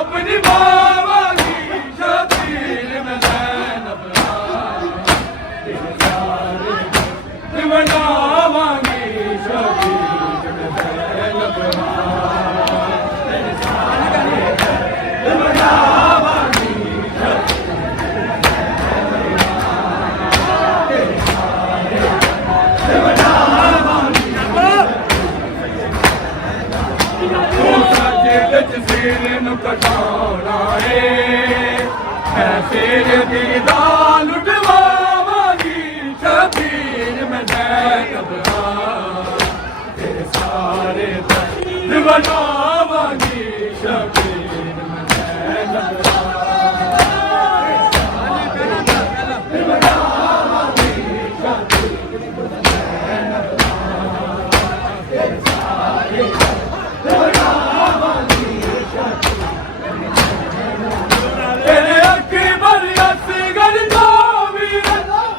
अपनी मावांगी शबीर में ज़ैनब बनावांगी शबीर में ज़ैनब बनावांगी सिर नूं कटाउणा है सिर दी दाल उठवावांगी शबीर मैं ज़ैनब तेरे सारे दर्द बनावांगी शबीर मैं ज़ैनब बनावांगी शबीर मैं ज़ैनब तेरे सारे तेरे अकबर असगर दो वीर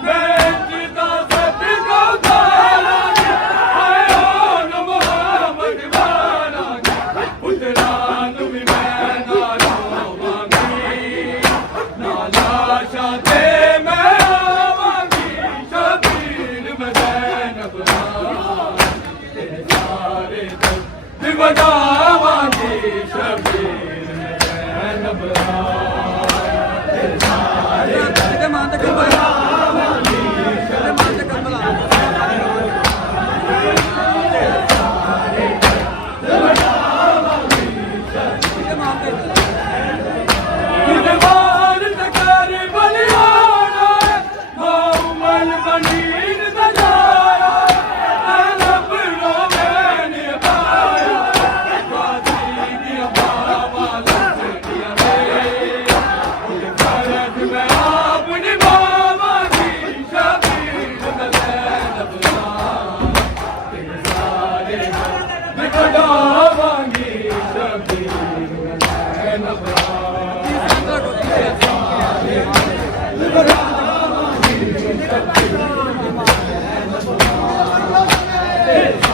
बेचता सदका दारांगे आयो न मोहम्मद वारांगे पुत्रान भी मैं ना रोवांगी ना लाशा ते मैं आवांगी शबीर में ज़ैनब तेरे सारे दर्द बनावांगी शबीर में ज़ैनब Hey!